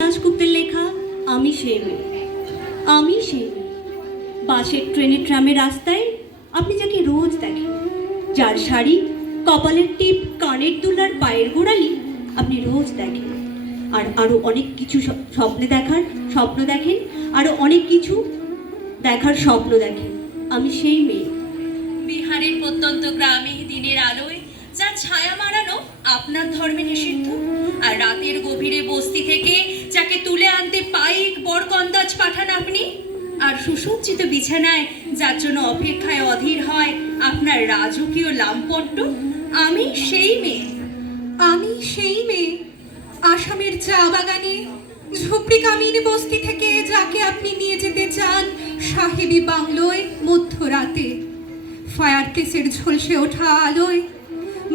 দাশগুপ্তের লেখা আমি সেই মেয়ে। আমি সেই মেয়ে। বাসের, ট্রেনের, ট্রামের রাস্তায় আপনি যাকে রোজ দেখেন, যার শাড়ি, কপালের টিপ, কানের দুল আর পায়ের গোড়ালি আপনি রোজ দেখেন। আর আরও অনেক কিছু স্বপ্ন দেখেন, আরও অনেক কিছু দেখার স্বপ্ন দেখেন। আমি সেই মেয়ে। বিহারের প্রত্যন্ত গ্রামে দিনের আলোয় যা ছায়া মারানো আপনার ধর্মে নিষিদ্ধ, আর রাতের গভীরে বস্তি থেকে যাকে তুলে আনতে পাইক বরকন্দাজ পাঠান আপনি, আর সুসজ্জিত বিছানায় যার জন্য অপেক্ষায় অধীর হয় আপনার রাজকীয় লামপট্ট, আমি সেই মেয়ে। আমি সেই মেয়ে। আসামের চা বাগানে ঝুপড়ি কামিনী বস্তি থেকে যাকে আপনি নিয়ে যেতে চান সাহেবী বাংলোয় মধ্যরাতে, ফায়ারপ্লেসের ঝলসে ওঠা আলোয়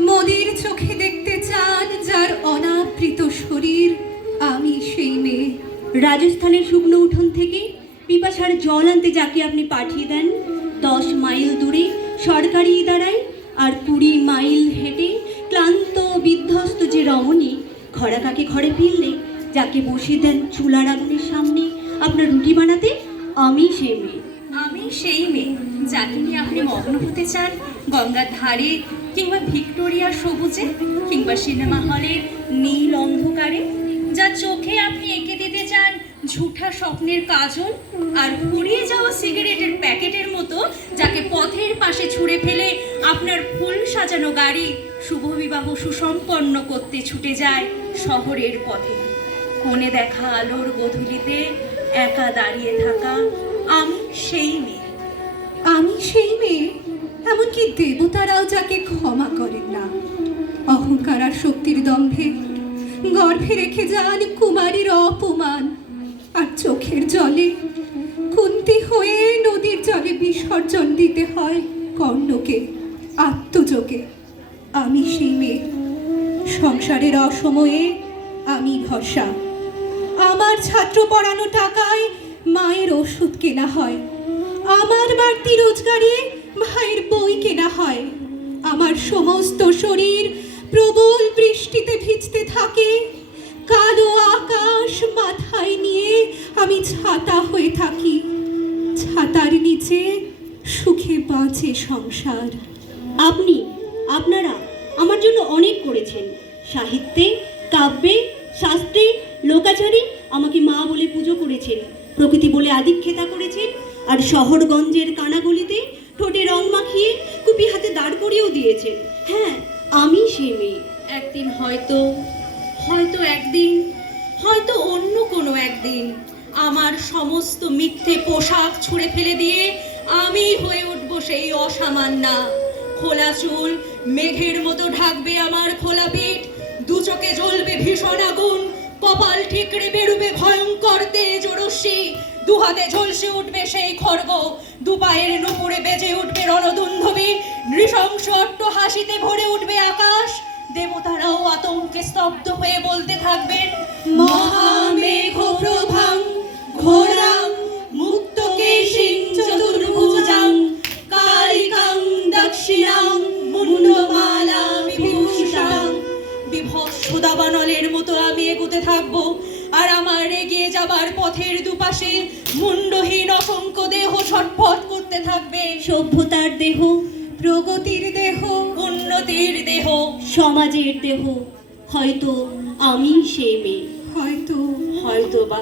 মোদির চোখে দেখতে চান যার অনাবৃত শরীর। আমি সেই মেয়ে। রাজস্থানের শুকনো উঠোন থেকে পিপাসার জল আনতে যাকে আপনি পাঠিয়ে দেন 10 মাইল দূরে সরকারি ইদারায়, আর 20 মাইল হেঁটে ক্লান্ত বিধ্বস্ত যে রমণী খরা কাকে ঘরে ফিরলে যাকে বসিয়ে দেন চুলার আগুনের সামনে আপনার রুটি বানাতে, আমি সেই মেয়ে। আমি সেই মেয়ে যাকে নিয়ে আপনি মগ্ন হতে চান গঙ্গার ধারে, কিংবা ভিক্টোরিয়ার সবুজে, কিংবা সিনেমা হলের নীল অন্ধকারে, যা চোখে আপনি এঁকে দিতে চান ঝুঠা স্বপ্নের কাজল, আর ফুরিয়ে যাওয়া সিগারেটের প্যাকেটের মতো যাকে পথের পাশে ছুঁড়ে ফেলে আপনার ফুল সাজানো গাড়ি শুভ বিবাহ সুসম্পন্ন করতে ছুটে যায় শহরের পথে। কোণে দেখা আলোর গধূলিতে একা দাঁড়িয়ে থাকা আমি সেই মেয়ে। আমি সেই মেয়ে। এমনকি দেবতারাও যাকে ক্ষমা করেন না, অহংকার আর শক্তির দম্ভে গর্ভে রেখে যান কুমারীর অপমান, আর চোখের জলে কুন্তি হয়ে নদীর জলে বিসর্জন দিতে হয় কর্ণকে আত্মযোগে। আমি সেই মেয়ে। সংসারের অসময়ে আমি ভরসা। আমার ছাত্র পড়ানো টাকায় মায়ের ওষুধ কেনা হয়, আমার বাড়তি রোজগারে ভাইয়ের বই কেনা হয়। আমার সমস্ত শরীর প্রবল বৃষ্টিতে ভিজতে থাকে, কালো আকাশ মাথায় নিয়ে আমি ছাতা হয়ে থাকি। ছাতার নিচে সুখে বাঁচে সংসার। আপনারা আমার জন্য অনেক করেছেন। সাহিত্যে, কাব্যে, শাস্ত্রে, লোকাচারে আমাকে মা বলে পুজো করেছেন, প্রকৃতি বলে আদিক্ষেতা করেছেন, আর শহরগঞ্জের কানাগলিতে ঠোঁটে রং মাখিয়ে কুপি হাতে দাঁড় করিয়েও দিয়েছেন। হ্যাঁ, আমি সেই মেয়ে। একদিন হয়তো একদিন, হয়তো অন্য কোনো একদিন আমার সমস্ত মিথ্যে পোশাক ছুঁড়ে ফেলে দিয়ে আমি হয়ে উঠব সেই অসামান্যা। খোলা চুল মেঘের মতো ঢাকবে আমার খোলা পিঠ, দু চোখে জ্বলবে ভীষণ আগুন, কপাল ঠিকরে বেরুবে ভয়ঙ্কর তেজ রশ্মি, দু হাতে ঝলসে উঠবে সেই খড়গ, দু পায়ের নুপুরে বেজে উঠবে রণদুন্ধবী, নৃশংস অট্টহাসিতে ভরে উঠবে আকাশ। দেবতারাও আতঙ্কে স্তব্ধ হয়ে বলতে থাকবেন মহামেঘ প্রভাং ঘোরাং মুক্তকেশিং চতুর্ভুজাং কালিকাং দক্ষিণাং মুন্ডমালা বিভূষিতাং। বিভৎস দাবানলের মতো আমি এগোতে থাকবো, আর আমার এগিয়ে যাবার পথের দুপাশে মুন্ডহীন অসংখ্য দেহ ছটফট করতে থাকবে। সভ্যতার দেহ, প্রগতির দেহ, উন্নতির দেহ, সমাজের দেহ। হয়তো আমি সেই মেয়ে, হয়তো বা